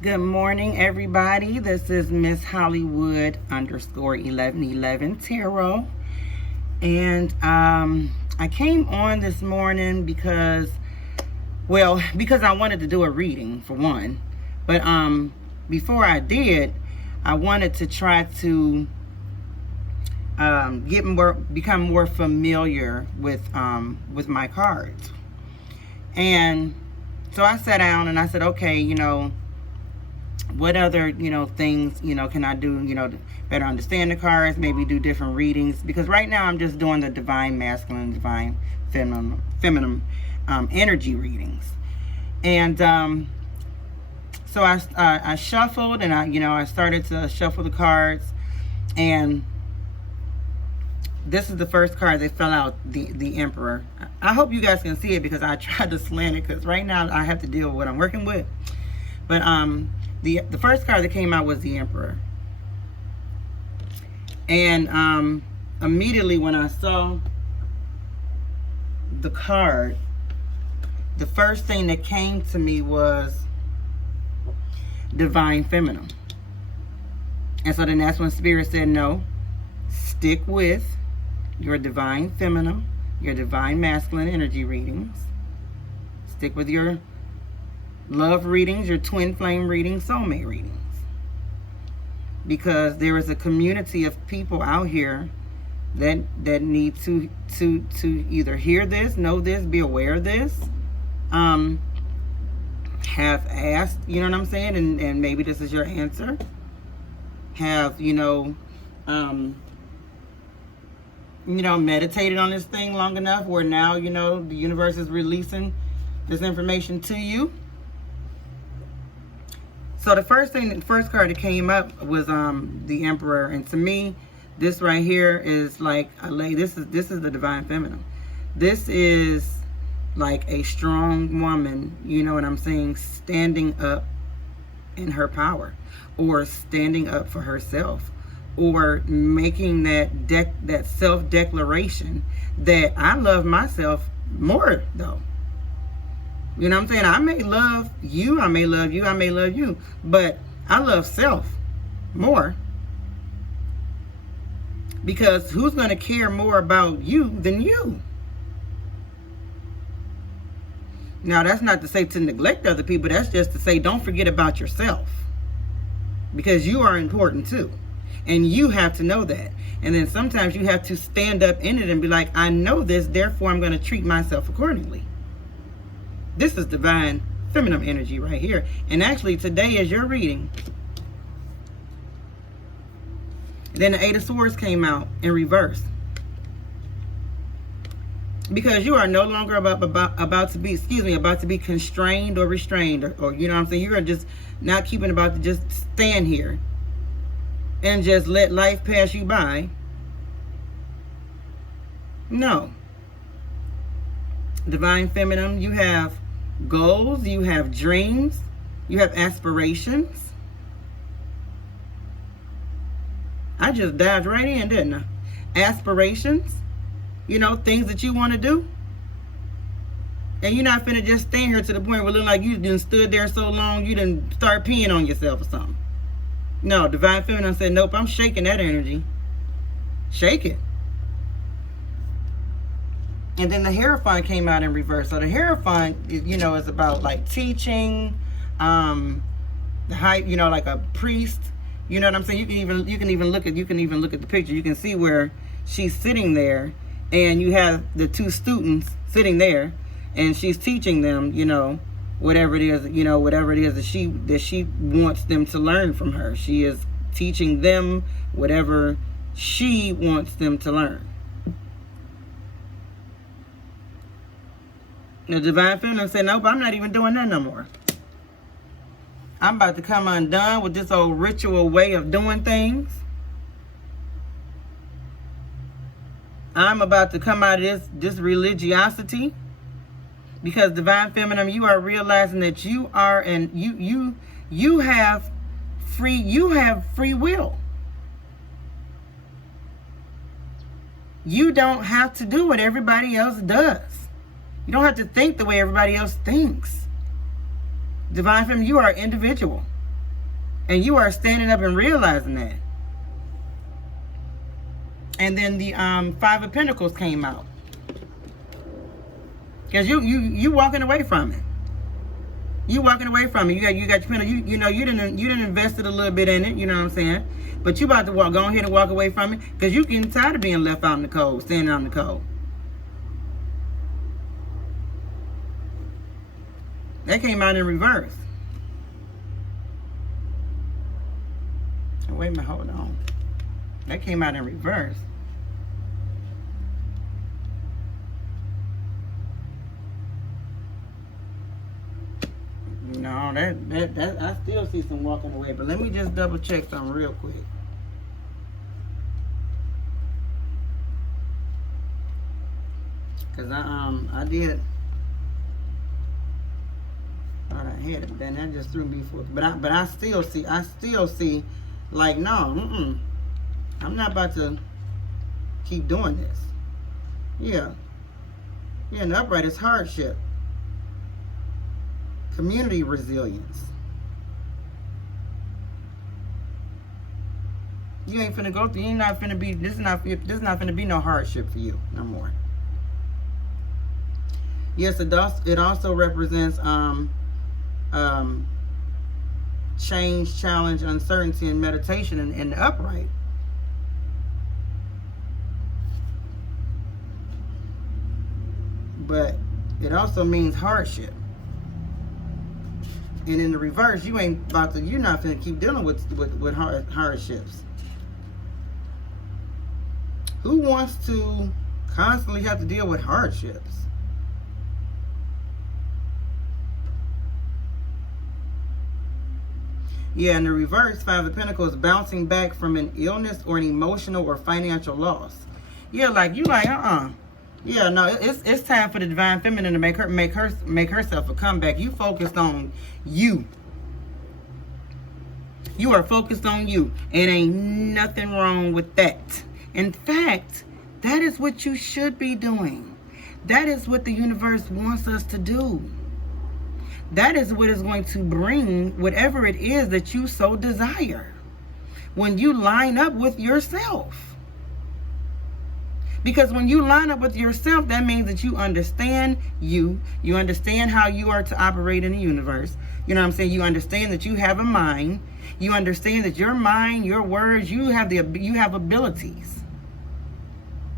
Good morning, everybody. This is Miss Hollywood _1111 Tarot. And I came on this morning because I wanted to do a reading for one. But before I did, I wanted to try to become more familiar with my cards. And so I sat down and I said, okay, what other, things, can I do, to better understand the cards, maybe do different readings? Because right now I'm just doing the divine masculine, divine feminine energy readings. And so I shuffled and I started to shuffle the cards, and this is the first card that fell out, the Emperor. I hope you guys can see it because I tried to slant it, because right now I have to deal with what I'm working with. But the first card that came out was the Emperor. And immediately when I saw the card, the first thing that came to me was divine feminine. And so then that's when Spirit said, no, stick with your divine feminine, your divine masculine energy readings. Stick with your love readings, your twin flame readings, soulmate readings. Because there is a community of people out here that need to either hear this, know this, be aware of this, have asked, you know what I'm saying, and maybe this is your answer. Have, meditated on this thing long enough where now, the universe is releasing this information to you. So the first card that came up was the Emperor, and to me, this right here is like a lady. This is the divine feminine. This is like a strong woman, you know what I'm saying, standing up in her power, or standing up for herself, or making that self-declaration that I love myself more though. You know what I'm saying? I may love you, I may love you, I may love you, but I love self more. Because who's going to care more about you than you? Now, that's not to say to neglect other people. That's just to say don't forget about yourself. Because you are important too. And you have to know that. And then sometimes you have to stand up in it and be like, I know this, therefore I'm going to treat myself accordingly. This is divine feminine energy right here. And actually today is your reading. And then the Eight of Swords came out in reverse. Because you are no longer about to be constrained or restrained, or you know what I'm saying, you are just not keeping about to just stand here and just let life pass you by. No. Divine feminine, you have goals, you have dreams, you have aspirations. I just dived right in, didn't I? Aspirations, things that you want to do. And you're not finna just stand here to the point where it look like you done stood there so long you done start peeing on yourself or something. No, divine feminine said, nope, I'm shaking that energy. Shake it. And then the Hierophant came out in reverse. So the Hierophant, is about like teaching, the high, like a priest. You know what I'm saying? You can even look at the picture. You can see where she's sitting there, and you have the two students sitting there, and she's teaching them, whatever it is that she wants them to learn from her. She is teaching them whatever she wants them to learn. The divine feminine said, nope, I'm not even doing that no more. I'm about to come undone with this old ritual way of doing things. I'm about to come out of this religiosity. Because divine feminine, you are realizing that you are, and you have free will. You don't have to do what everybody else does. You don't have to think the way everybody else thinks. Divine feminine, you are individual. And you are standing up and realizing that. And then the Five of Pentacles came out. Because you walking away from it. You walking away from it. You got your penalty. You didn't invested a little bit in it. You know what I'm saying? But you about to go ahead and walk away from it because you getting tired of being left out in the cold, standing out in the cold. That came out in reverse. Wait a minute, hold on. That came out in reverse. No, that I still see some walking away, but let me just double check something real quick. Cause I did. Thought I had it, then that just threw me for. But I still see, like no, I'm not about to keep doing this. Yeah, and the upright is hardship. Community resilience. You ain't finna go through. You ain't not finna be. This is not finna be no hardship for you no more. Yes, it does. It also represents change, challenge, uncertainty, and meditation in the upright. But it also means hardship. And in the reverse, you're not gonna keep dealing with hardships. Who wants to constantly have to deal with hardships? Yeah, in the reverse, Five of Pentacles, bouncing back from an illness or an emotional or financial loss. Yeah, like you like, yeah, no, it's time for the divine feminine to make herself a comeback. You focused on you. You are focused on you. And ain't nothing wrong with that. In fact, that is what you should be doing. That is what the universe wants us to do. That is what is going to bring whatever it is that you so desire. When you line up with yourself. Because when you line up with yourself, that means that you understand you. You understand how you are to operate in the universe. You know what I'm saying? You understand that you have a mind. You understand that your mind, your words, you have abilities.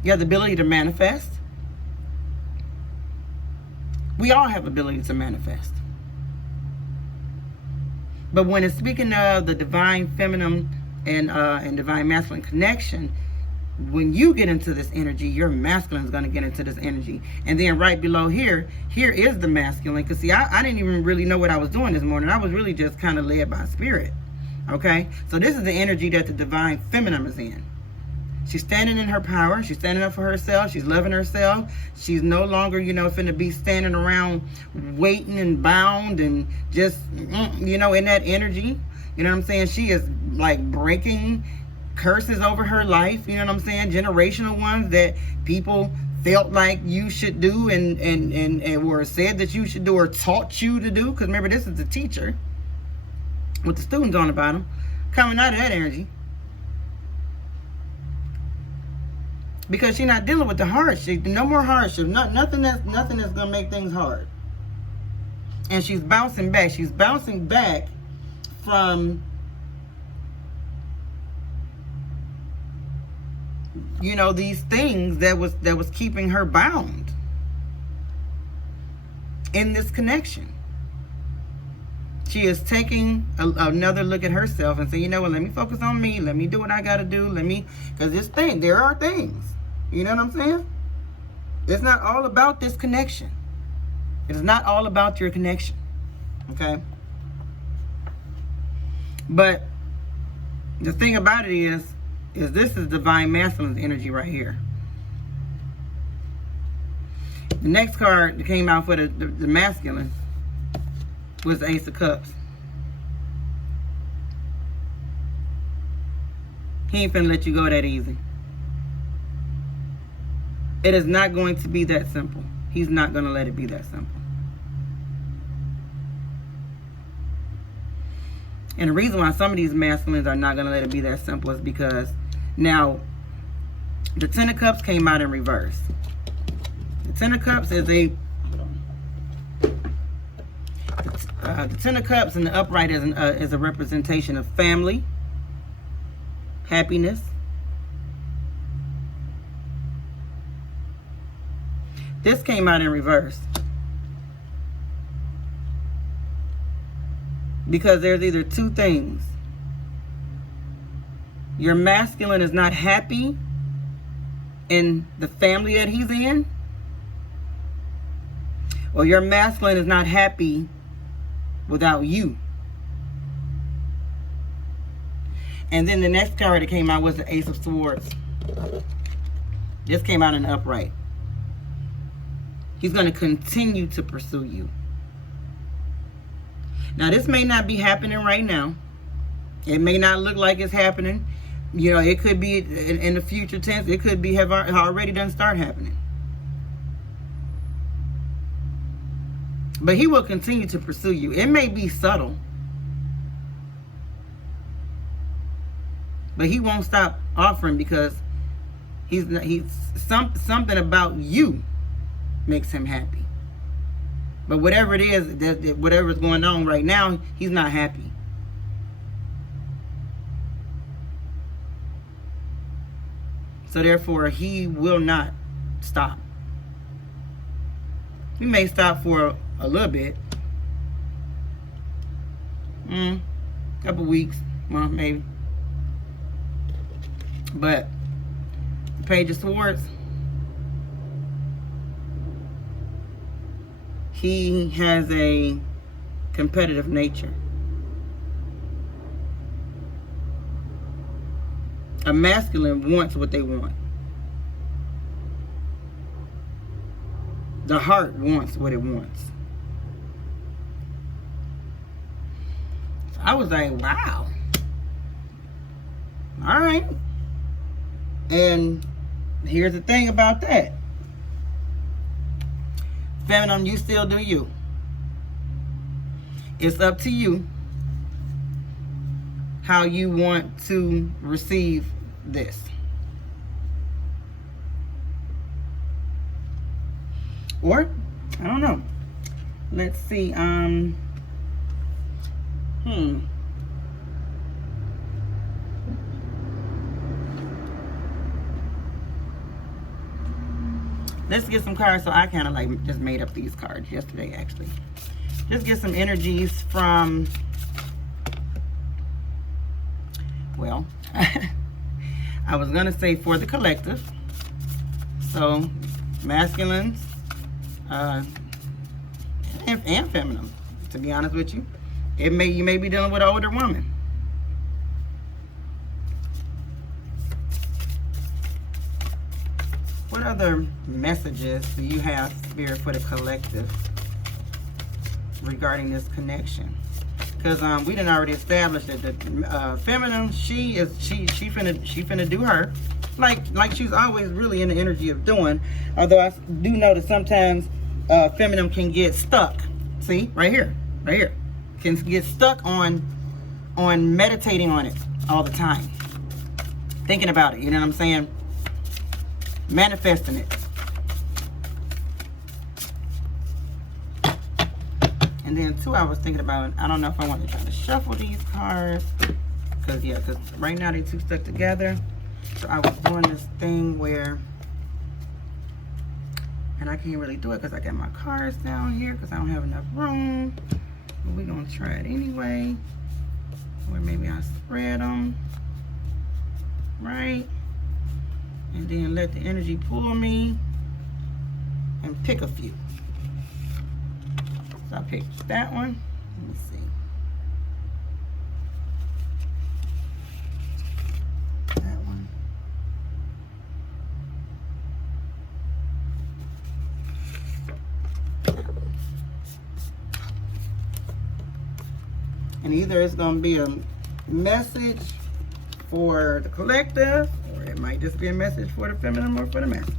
You have the ability to manifest. We all have ability to manifest. But when it's speaking of the divine feminine and divine masculine connection, when you get into this energy, your masculine is going to get into this energy. And then right below here is the masculine. Because see, I didn't even really know what I was doing this morning. I was really just kind of led by spirit. Okay? So this is the energy that the divine feminine is in. She's standing in her power. She's standing up for herself. She's loving herself. She's no longer, finna be standing around waiting and bound and just, in that energy. You know what I'm saying? She is like breaking curses over her life. You know what I'm saying? Generational ones that people felt like you should do and were said that you should do or taught you to do. Because remember, this is the teacher with the students on the bottom coming out of that energy. Because she's not dealing with the hardship. No more hardship. Nothing that's gonna make things hard. And she's bouncing back. She's bouncing back from these things that was keeping her bound in this connection. She is taking another look at herself and say, you know what, let me focus on me. Let me do what I got to do. Because there are things. You know what I'm saying? It's not all about this connection. It is not all about your connection. Okay? But the thing about it is this is divine masculine energy right here. The next card that came out for the masculine was the Ace of Cups. He ain't finna let you go that easy. It is not going to be that simple. He's not going to let it be that simple. And the reason why some of these masculines are not going to let it be that simple is because now the Ten of Cups came out in reverse. The Ten of Cups is the Ten of Cups in the upright is a representation of family, happiness. This came out in reverse because there's either two things. Your masculine is not happy in the family that he's in, or your masculine is not happy without you. And then the next card that came out was the Ace of Swords. This came out in the upright. He's going to continue to pursue you. Now, this may not be happening right now. It may not look like it's happening. You know, it could be in the future tense. It could be have already done start happening. But he will continue to pursue you. It may be subtle, but he won't stop offering because something about you makes him happy. But whatever it is, whatever is going on right now, he's not happy. So therefore, he will not stop. He may stop for a little bit. Couple weeks, well, maybe. But the Page of Swords, he has a competitive nature. A masculine wants what they want. The heart wants what it wants. So I was like, wow. All right. And here's the thing about that. Feminine, you still do you. It's up to you how you want to receive this. Or, I don't know. Let's see. Let's get some cards. So I kind of like just made up these cards yesterday, actually. Just get some energies from, well, I was going to say for the collective. So, masculines and feminine, to be honest with you. You may be dealing with an older woman. What other messages do you have, Spirit, for the collective regarding this connection? Because we didn't already establish that the feminine, she finna do her, like she's always really in the energy of doing. Although I do know that sometimes feminine can get stuck. See, right here, can get stuck on meditating on it all the time, thinking about it. You know what I'm saying? Manifesting it. And then too, I was thinking about, I don't know if I want to try to shuffle these cards, because right now they two stuck together. So I was doing this thing where, and I can't really do it because I got my cards down here because I don't have enough room. But we're gonna try it anyway. Or maybe I spread them, right? And then let the energy pull me and pick a few. So I picked that one. Let me see. That one. And either it's going to be a message for the collective, or it might just be a message for the feminine or for the masculine.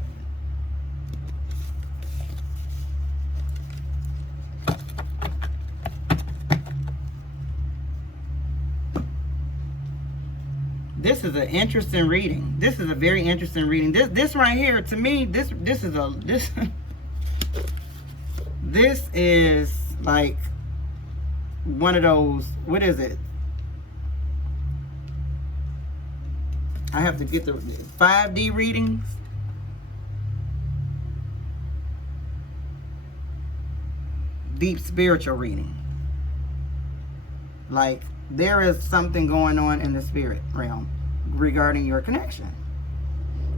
This is an interesting reading. This is a very interesting reading. This right here, to me, this is like one of those, what is it? I have to get the 5D readings. Deep spiritual reading. Like, there is something going on in the spirit realm regarding your connection.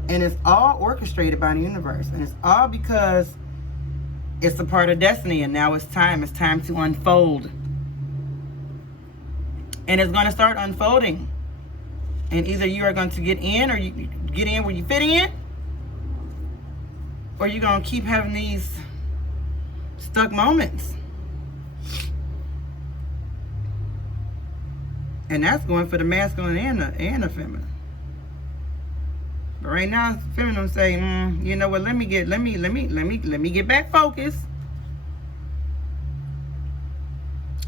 And it's all orchestrated by the universe. And it's all because it's a part of destiny. And now it's time. It's time to unfold. And it's going to start unfolding. And either you are going to get in, or you get in where you fit in, or you're going to keep having these stuck moments. And that's going for the masculine and the feminine. But right now, feminine say, you know what? Let me get back focused.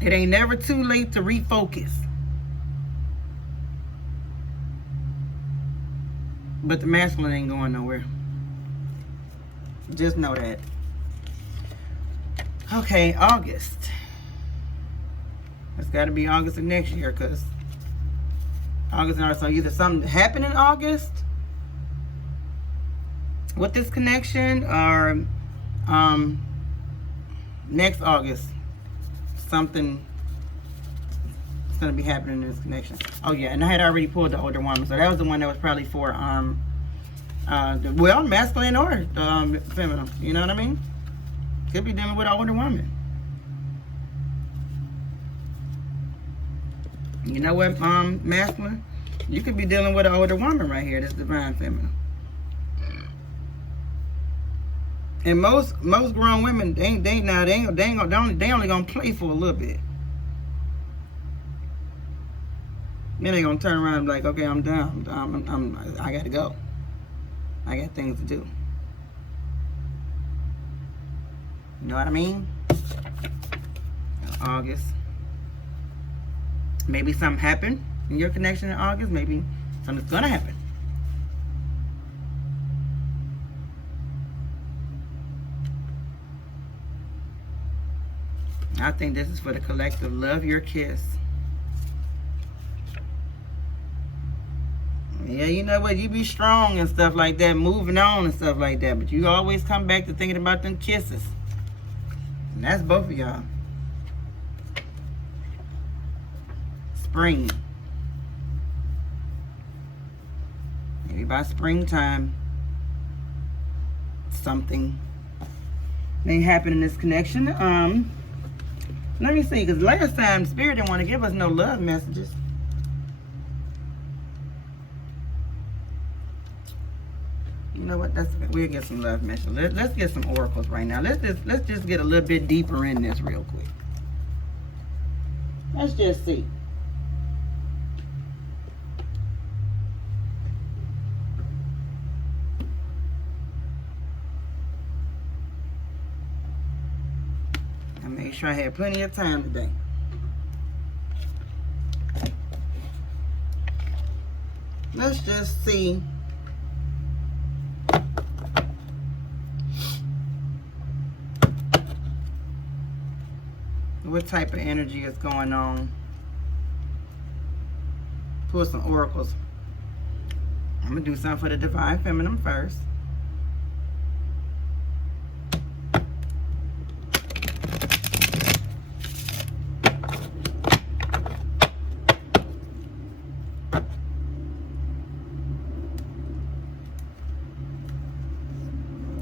It ain't never too late to refocus. But the masculine ain't going nowhere. Just know that. Okay, August. It's got to be August of next year, because August and so either something happened in August with this connection, or next August something is going to be happening in this connection. Oh yeah, and I had already pulled the older woman, so that was the one that was probably for well, masculine or feminine. You know what I mean? Could be dealing with an older woman. You know what, masculine? You could be dealing with an older woman right here. This divine feminine. And most grown women, they only gonna play for a little bit. Then they gonna turn around and be like, okay, I'm done. I gotta go. I got things to do. You know what I mean? August. Maybe something happened in your connection in August. Maybe something's gonna happen. I think this is for the collective. Love your kiss. Yeah, you know what? You be strong and stuff like that, moving on and stuff like that. But you always come back to thinking about them kisses. And that's both of y'all. Spring. Maybe by springtime, something may happen in this connection. Let me see, because last time Spirit didn't want to give us no love messages. You know what? We'll get some love messages. Let's get some oracles right now. Let's just get a little bit deeper in this real quick. Let's just see. I made sure I had plenty of time today. Let's just see. What type of energy is going on? Pull some oracles. I'm going to do something for the divine feminine first.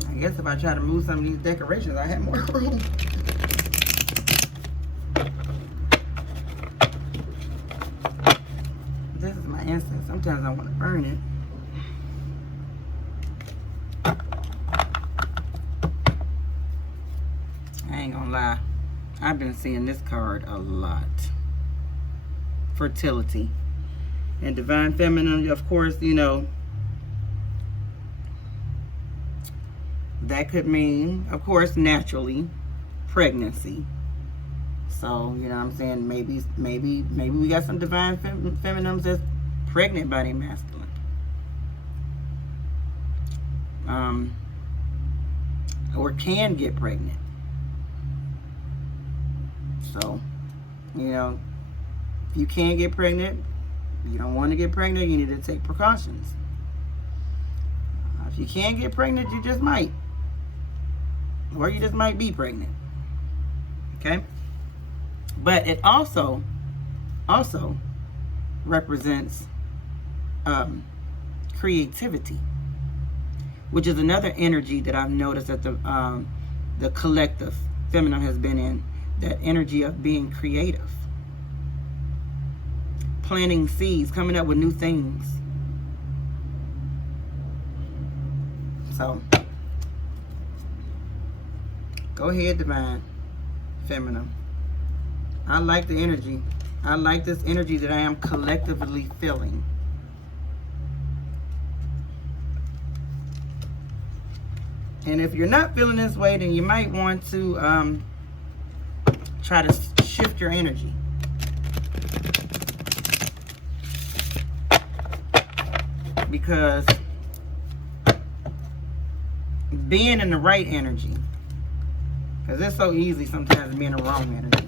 I guess if I try to move some of these decorations, I have more room. This is my incense. Sometimes I want to burn it. I ain't gonna lie. I've been seeing this card a lot. Fertility. And divine feminine, of course, you know, that could mean, of course, naturally, pregnancy. So, you know what I'm saying? Maybe we got some divine feminines that's pregnant by their masculine. Or can get pregnant. So, you know, if you can't get pregnant, you don't want to get pregnant, you need to take precautions. If you can't get pregnant, you just might. Or you just might be pregnant. Okay? But it also represents creativity, which is another energy that I've noticed that the collective feminine has been in. That energy of being creative, planting seeds, coming up with new things. So go ahead, divine feminine. I like the energy. I like this energy that I am collectively feeling. And if you're not feeling this way, then you might want to try to shift your energy. Because being in the right energy, because it's so easy sometimes to be in the wrong energy.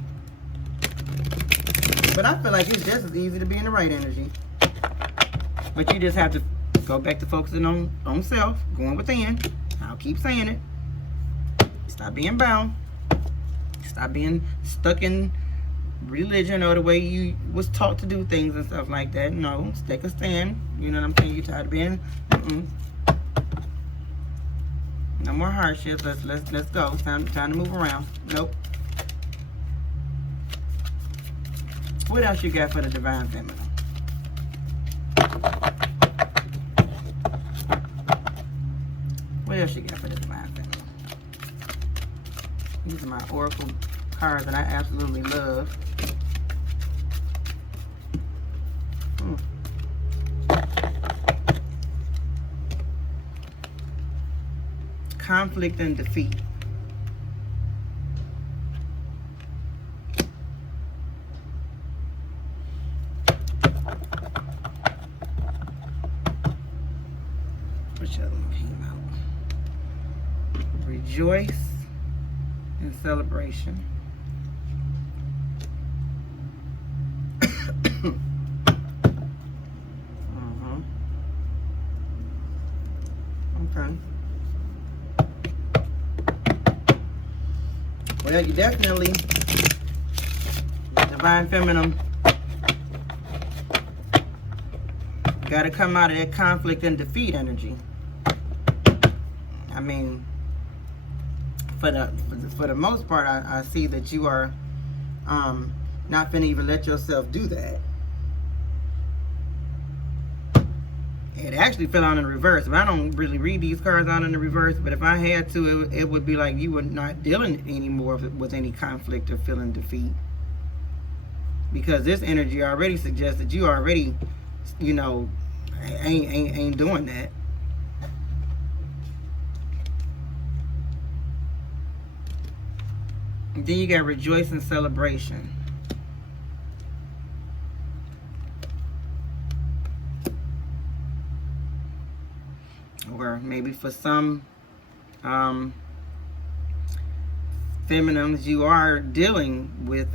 But I feel like it's just as easy to be in the right energy. But you just have to go back to focusing on self, going within. I'll keep saying it. Stop being bound. Stop being stuck in religion or the way you was taught to do things and stuff like that. No, take a stand. You know what I'm saying? You're tired of being. No more hardships. Let's go. It's time to move around. Nope. What else you got for the divine feminine? What else you got for the divine feminine? These are my oracle cards that I absolutely love. Conflict and defeat. Which other one came out? Rejoice and celebration. Okay. Well, you definitely, divine feminine, got to come out of that conflict and defeat energy. I mean, for the most part, I see that you are not finna even let yourself do that. It actually fell out in the reverse. But I don't really read these cards out in the reverse. But if I had to, it would be like you were not dealing anymore with any conflict or feeling defeat. Because this energy already suggests that you already, you know, ain't doing that. And then you got rejoice and celebration. Or maybe for some feminines, you are dealing with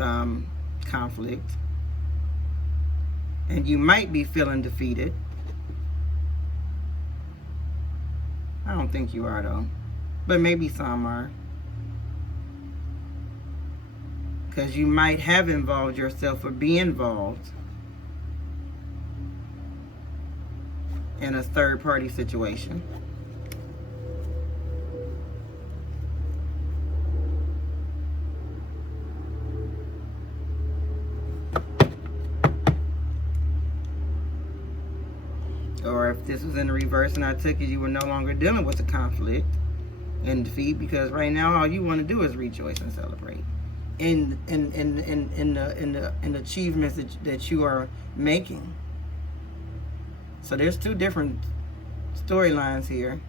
conflict. And you might be feeling defeated. I don't think you are, though. But maybe some are. Because you might have involved yourself or be involved in a third-party situation. Or if this was in the reverse and I took it, you were no longer dealing with the conflict and defeat, because right now all you want to do is rejoice and celebrate in the achievements that you are making. So there's two different storylines here.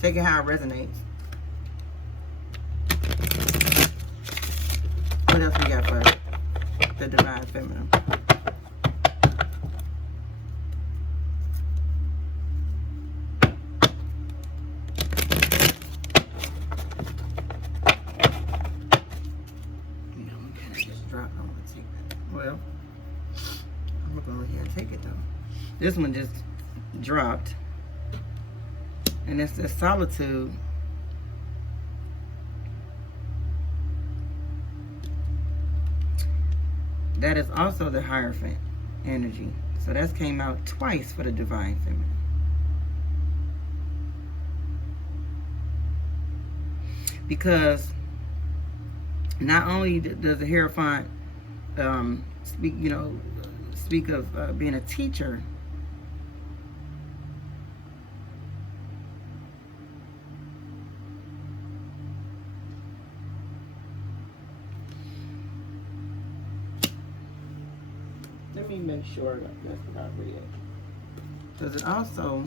Take it how it resonates. What else we got for the divine feminine? take it though. This one just dropped. And it's the solitude. That is also the Hierophant energy. So that's came out twice for the Divine Feminine. Because not only does the Hierophant speak of being a teacher, let me make sure that's what I read. Does it also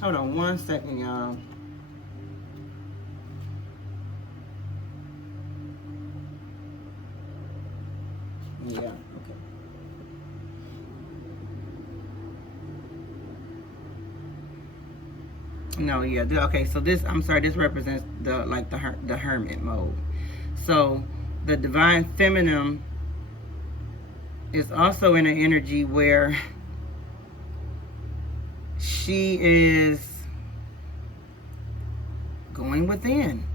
hold on one second, y'all. Yeah, okay. No, yeah, okay, so this, I'm sorry, this represents the hermit mode. So the Divine Feminine is also in an energy where she is going within.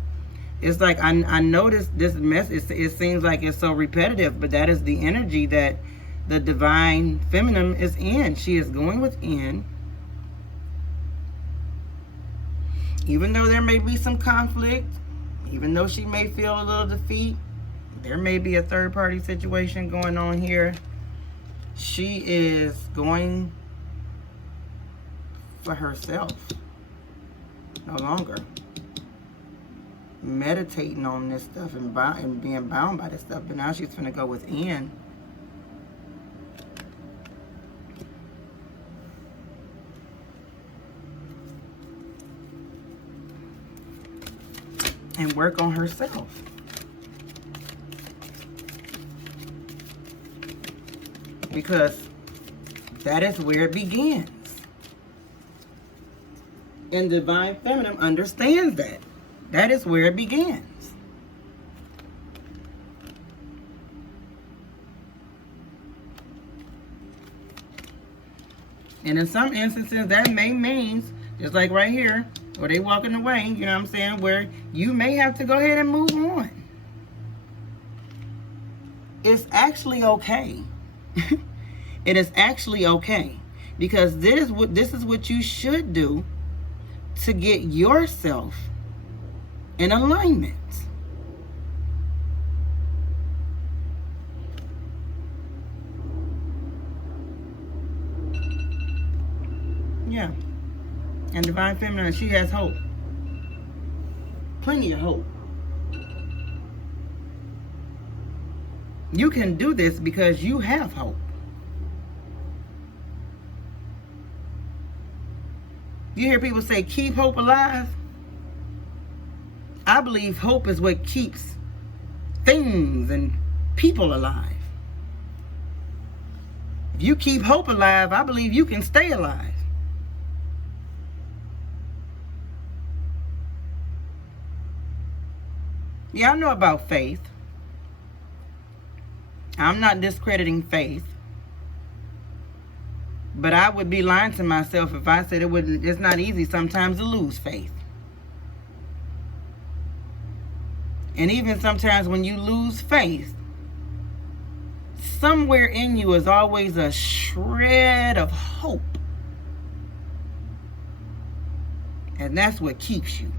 It's like I noticed this message. It seems like it's so repetitive, but that is the energy that the Divine Feminine is in. She is going within. Even though there may be some conflict, even though she may feel a little defeat, there may be a third-party situation going on here. She is going for herself. No longer meditating on this stuff and being bound by this stuff, but now she's gonna go within and work on herself. Because that is where it begins. And Divine Feminine understands that. That is where it begins. And in some instances, that may mean, just like right here, or they walking away, you know what I'm saying, where you may have to go ahead and move on. It's actually okay. It is actually okay. Because this is what you should do to get yourself in alignment. Yeah. And Divine Feminine, she has hope. Plenty of hope. You can do this because you have hope. You hear people say, keep hope alive? I believe hope is what keeps things and people alive. If you keep hope alive, I believe you can stay alive. Yeah, I know about faith. I'm not discrediting faith. But I would be lying to myself if I said it's not easy sometimes to lose faith. And even sometimes when you lose faith, somewhere in you is always a shred of hope. And that's what keeps you.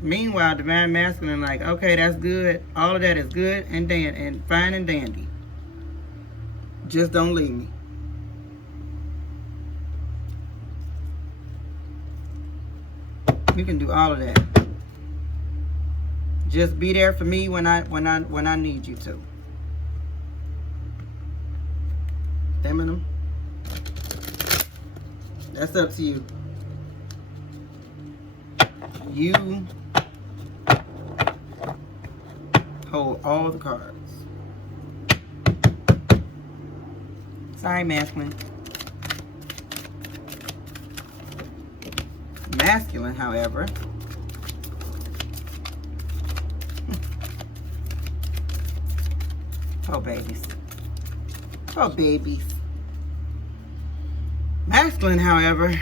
Meanwhile, Divine Masculine, like, okay, that's good. All of that is good and fine and dandy. Just don't leave me. You can do all of that. Just be there for me when I need you to. Feminine. That's up to you. You hold all the cards. Sorry, masculine. Masculine, however, oh babies. Oh babies. Masculine, however,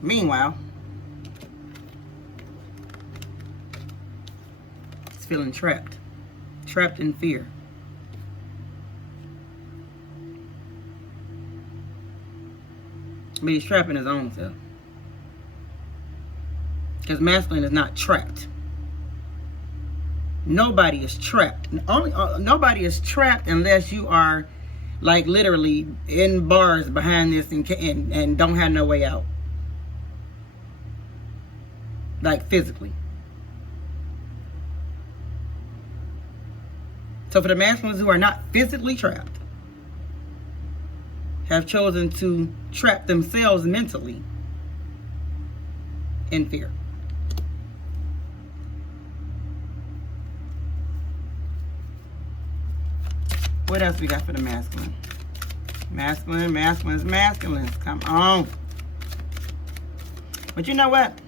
meanwhile, is feeling trapped. Trapped in fear. But he's trapping his own self. Because masculine is not trapped. Nobody is trapped. Nobody is trapped unless you are like literally in bars behind this and don't have no way out. Like physically. So for the masculines who are not physically trapped, have chosen to trap themselves mentally in fear. What else we got for the masculine? Masculines. Come on. But you know what?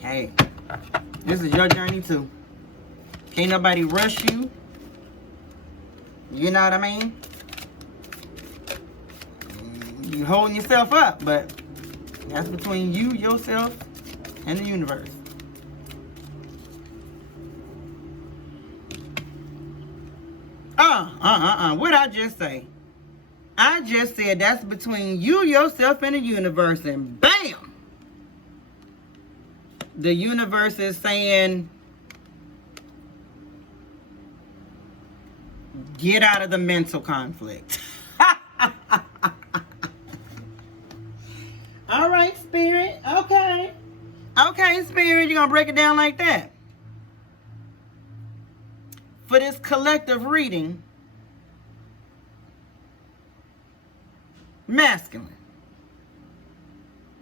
Hey, this is your journey too. Can't nobody rush you. You know what I mean? You holding yourself up, but that's between you, yourself, and the universe. What did I just say? I just said that's between you, yourself, and the universe, and bam! The universe is saying, get out of the mental conflict. All right, Spirit. Okay. Okay, Spirit, you're going to break it down like that. For this collective reading, masculine.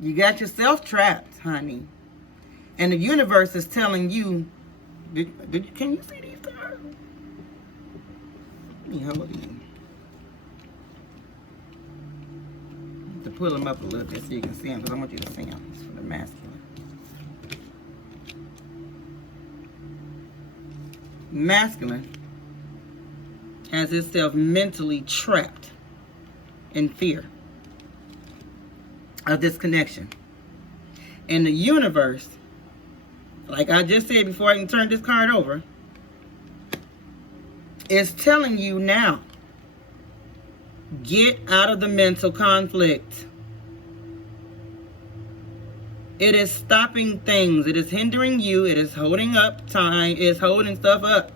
You got yourself trapped, honey. And the universe is telling you, can you see these cards? Let me hold these. To pull them up a little bit so you can see them, because I want you to see them. It's for the masculine. Masculine has itself mentally trapped in fear of this connection. And the universe, like I just said before I can turn this card over, is telling you now, get out of the mental conflict. It is stopping things. It is hindering you. It is holding up time. It is holding stuff up.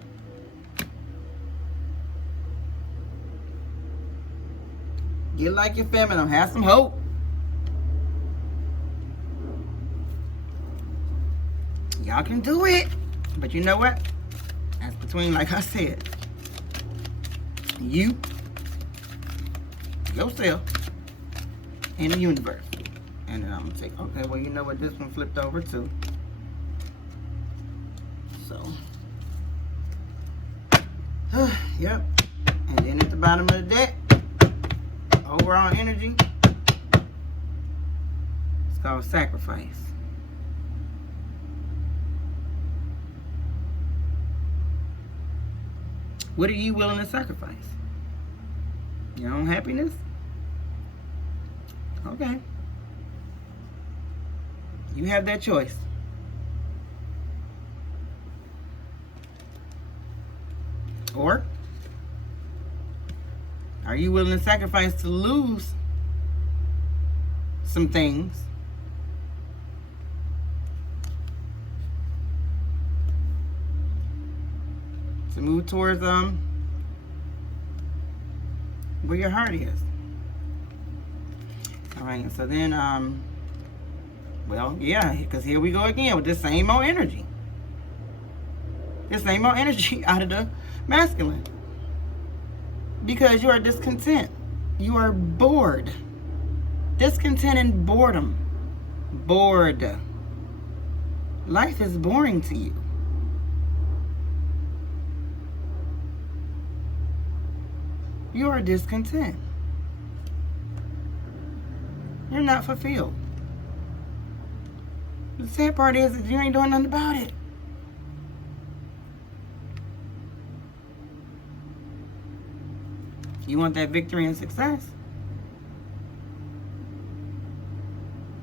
Get like your feminine. Have some hope. Y'all can do it. But you know what? That's between, like I said, you, yourself, and the universe. And then I'm going to take, okay, well, you know what? This one flipped over too. So, yep. And then at the bottom of the deck, overall energy, it's called sacrifice. What are you willing to sacrifice? Your own happiness? Okay. You have that choice. Or are you willing to sacrifice to lose some things to move towards where your heart is? All right, so then well, yeah, because here we go again with this same old energy. This same old energy out of the masculine. Because you are discontent. You are bored. Discontent and boredom. Bored. Life is boring to you. You are discontent. You're not fulfilled. The sad part is that you ain't doing nothing about it. You want that victory and success?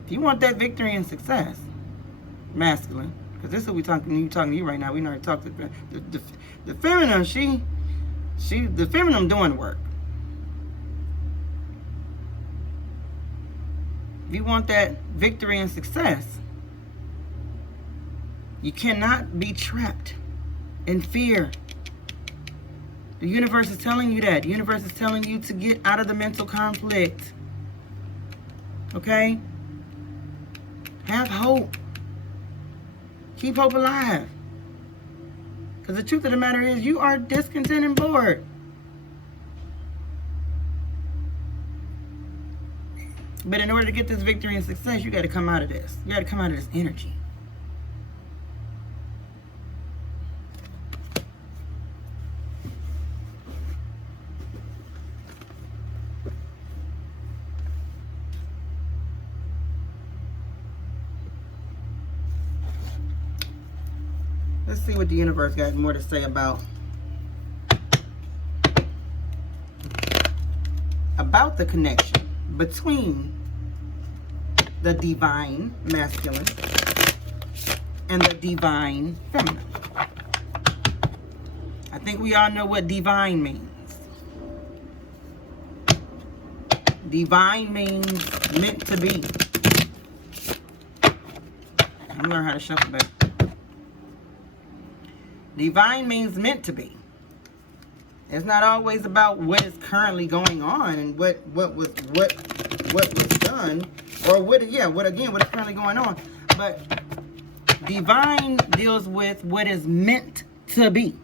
If you want that victory and success, masculine, because this is what we're talking to you right now. We already talked to the feminine. The feminine doing work. If you want that victory and success, you cannot be trapped in fear. The universe is telling you that. The universe is telling you to get out of the mental conflict. Okay? Have hope. Keep hope alive. Because the truth of the matter is, you are discontent and bored. But in order to get this victory and success, you got to come out of this. You got to come out of this energy. Let's see what the universe got more to say about the connection between the divine masculine and the divine feminine. I think we all know what divine means. Divine means meant to be. I'm gonna learn how to shuffle better. Divine means meant to be. It's not always about what is currently going on and what was done, or what is currently going on. But divine deals with what is meant to be.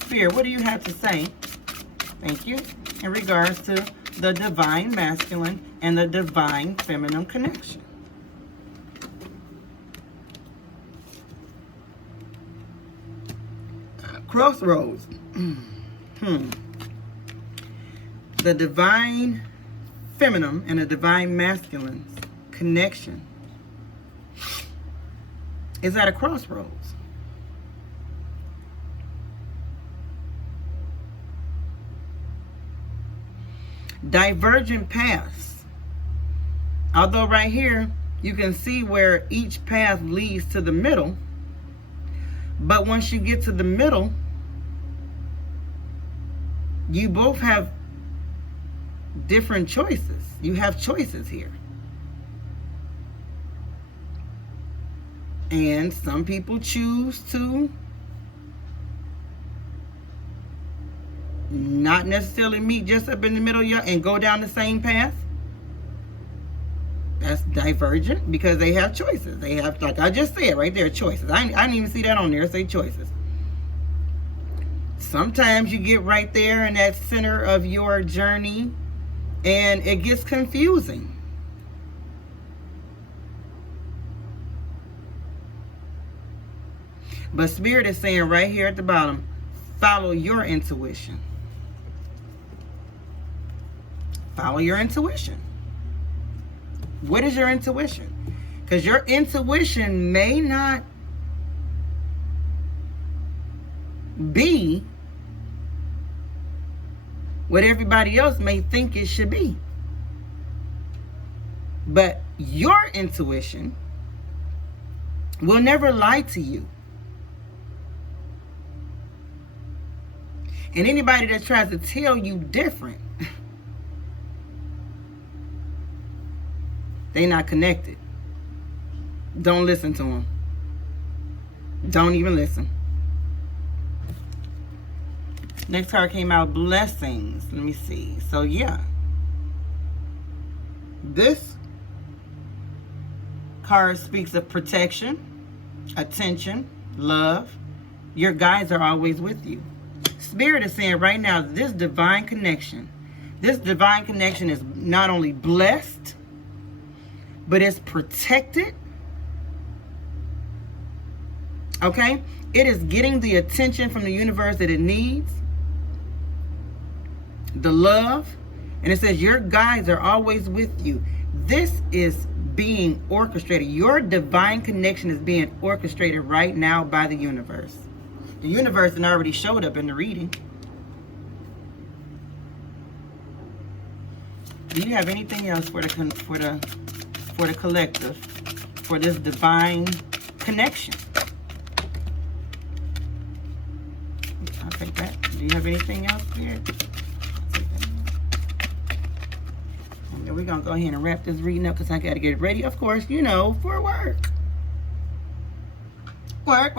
Spirit, what do you have to say? Thank you. In regards to the divine masculine and the divine feminine connection. Crossroads. The divine feminine and the divine masculine connection is at a crossroads. Divergent paths. Although right here you can see where each path leads to the middle, but once you get to the middle, you both have different choices. You have choices here. And some people choose to not necessarily meet just up in the middle and go down the same path. That's divergent because they have choices. They have, like I just said right there, choices. I didn't even see that on there. Say choices. Sometimes you get right there in that center of your journey and it gets confusing. But Spirit is saying right here at the bottom, follow your intuition. Follow your intuition. What is your intuition? Because your intuition may not be what everybody else may think it should be. But your intuition will never lie to you. And anybody that tries to tell you different, they not connected. Don't listen to them. Don't even listen. Next card came out, blessings. Let me see. So yeah. This card speaks of protection, attention, love. Your guides are always with you. Spirit is saying right now, this divine connection is not only blessed, but it's protected. Okay? It is getting the attention from the universe that it needs. The love. And it says your guides are always with you. This is being orchestrated. Your divine connection is being orchestrated right now by the universe. The universe had already showed up in the reading. Do you have anything else for the collective, for this divine connection? I'll take that. Do you have anything else here? We're going to go ahead and wrap this reading up because I got to get it ready, of course, you know, for work. Work.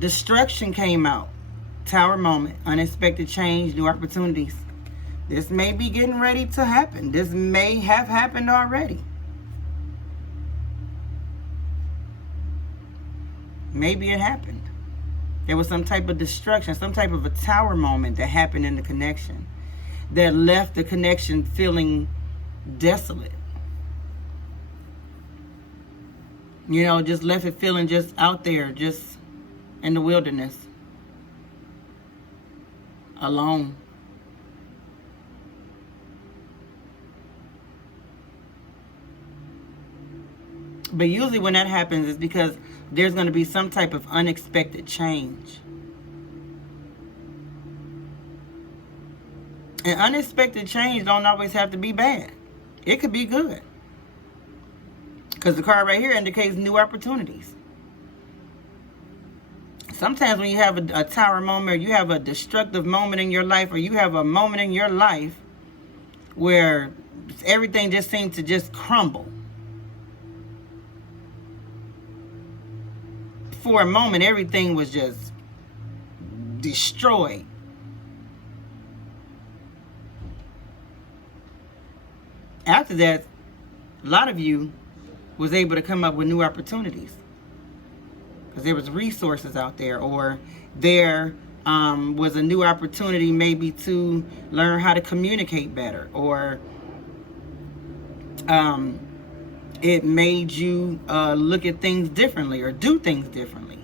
Destruction came out. Tower moment. Unexpected change. New opportunities. This may be getting ready to happen. This may have happened already. Maybe it happened. There was some type of destruction, some type of a tower moment that happened in the connection that left the connection feeling desolate. You know, just left it feeling just out there, just in the wilderness, alone. But usually when that happens, it's because there's going to be some type of unexpected change. And unexpected change don't always have to be bad. It could be good. Because the card right here indicates new opportunities. Sometimes when you have a tower moment, or you have a destructive moment in your life, or you have a moment in your life where everything just seems to just crumble. For a moment, everything was just destroyed. After that, a lot of you was able to come up with new opportunities because there was resources out there, or there was a new opportunity maybe to learn how to communicate better, or it made you look at things differently or do things differently.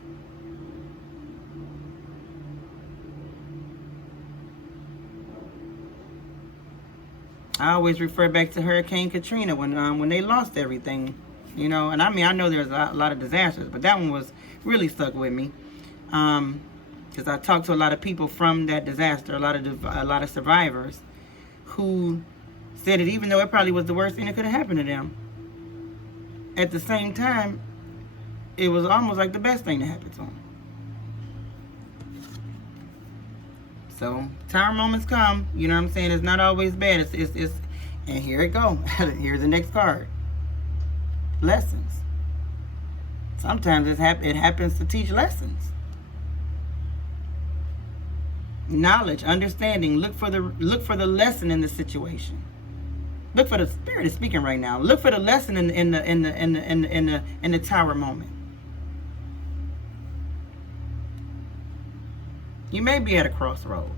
I always refer back to Hurricane Katrina when they lost everything, you know. And I mean, I know there's a lot of disasters, but that one was really stuck with me because I talked to a lot of people from that disaster, a lot of survivors who said that even though it probably was the worst thing that could have happened to them, at the same time, it was almost like the best thing that happened to them. So, tower moments come, you know what I'm saying? It's not always bad. It's and here it go. Here's the next card. Lessons. Sometimes it happens to teach lessons. Knowledge, understanding. Look for the lesson in the situation. Look for the Spirit is speaking right now. Look for the lesson in the tower moment. You may be at a crossroads,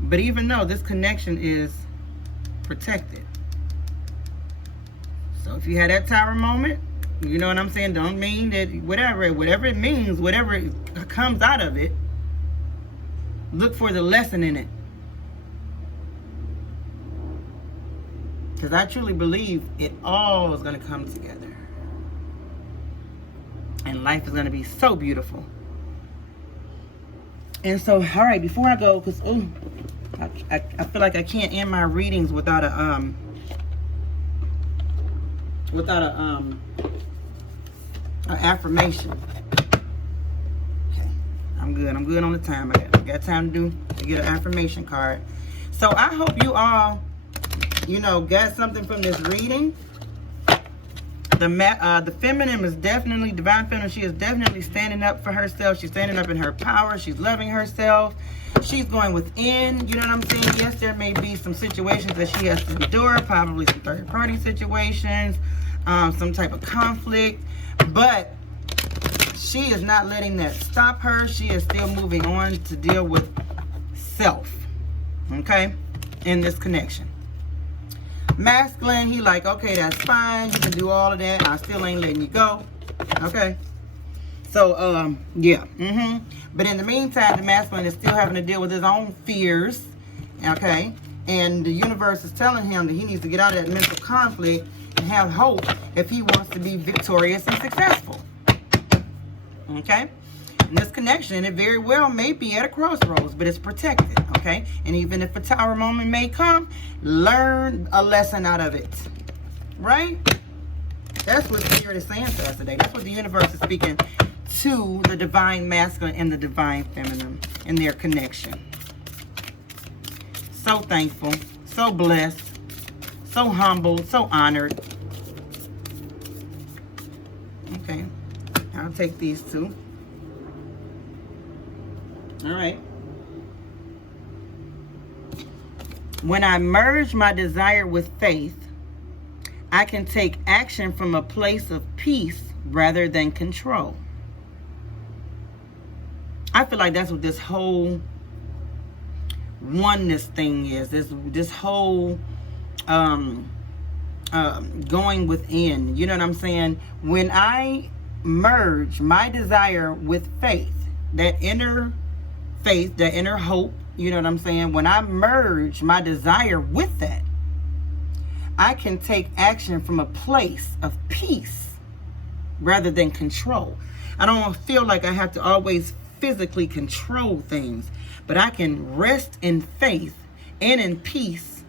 but even though this connection is protected, so if you had that tower moment, you know what I'm saying. Don't mean that whatever it means, whatever comes out of it. Look for the lesson in it. Because I truly believe it all is going to come together. And life is going to be so beautiful. And so, all right, before I go, because I feel like I can't end my readings without a affirmation. Okay. I'm good on the time. I got time to get an affirmation card. So I hope you all, you know, got something from this reading. The feminine is definitely, divine feminine, she is definitely standing up for herself. She's standing up in her power. She's loving herself. She's going within, you know what I'm saying? Yes, there may be some situations that she has to endure, probably some third-party situations, some type of conflict. But She is not letting that stop her. She is still moving on to deal with self, okay, in this connection. Masculine, he like, okay, that's fine. You can do all of that. I still ain't letting you go, okay? So, yeah. But in the meantime, the masculine is still having to deal with his own fears, okay? And the universe is telling him that he needs to get out of that mental conflict and have hope if he wants to be victorious and successful. Okay? And this connection, it very well may be at a crossroads, but it's protected, okay? And even if a tower moment may come, learn a lesson out of it, right? That's what Spirit is saying to us today. That's what the universe is speaking to the divine masculine and the divine feminine in their connection. So thankful, so blessed, so humbled, so honored. Okay, I'll take these two. All right. When I merge my desire with faith, I can take action from a place of peace rather than control. I feel like that's what this whole oneness thing is. This whole going within. You know what I'm saying? When I merge my desire with faith, that inner faith, that inner hope, you know what I'm saying? When I merge my desire with that, I can take action from a place of peace rather than control. I don't feel like I have to always physically control things, but I can rest in faith and in peace.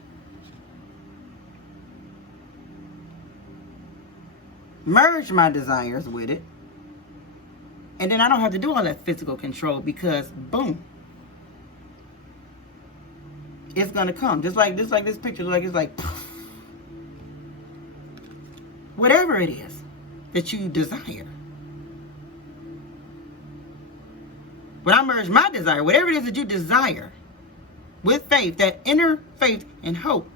Merge my desires with it. And then I don't have to do all that physical control because, boom, it's going to come. Just like this picture, it's like, poof. Whatever it is that you desire. When I merge my desire, whatever it is that you desire, with faith, that inner faith and hope,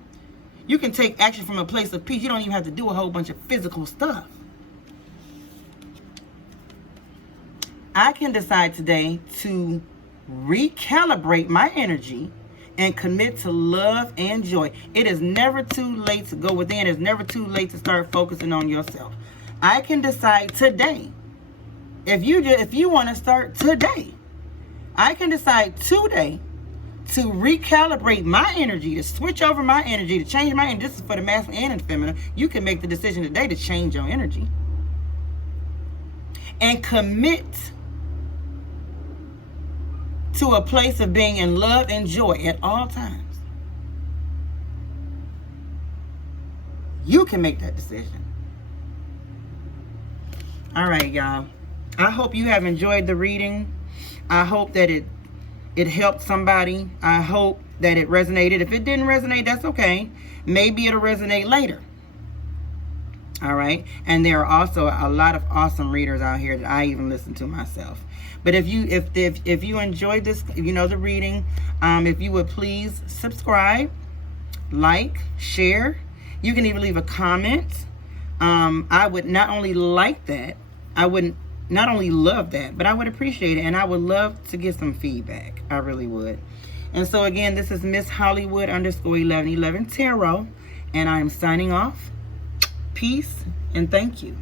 you can take action from a place of peace. You don't even have to do a whole bunch of physical stuff. I can decide today to recalibrate my energy and commit to love and joy. It is never too late to go within. It's never too late to start focusing on yourself. I can decide today, if you want to start today, I can decide today to recalibrate my energy, to switch over my energy, to change my energy. This is for the masculine and feminine. You can make the decision today to change your energy and commit to a place of being in love and joy at all times. You can make that decision. All right, y'all. I hope you have enjoyed the reading. I hope that it helped somebody. I hope that it resonated. If it didn't resonate, that's okay. Maybe it'll resonate later. All right. And there are also a lot of awesome readers out here that I even listen to myself. But if you enjoyed this, the reading, if you would please subscribe, like, share. You can even leave a comment. I would not only like that, I would not only love that, but I would appreciate it, and I would love to get some feedback. I really would. And so again, this is Miss Hollywood _1111 Tarot, and I am signing off. Peace and thank you.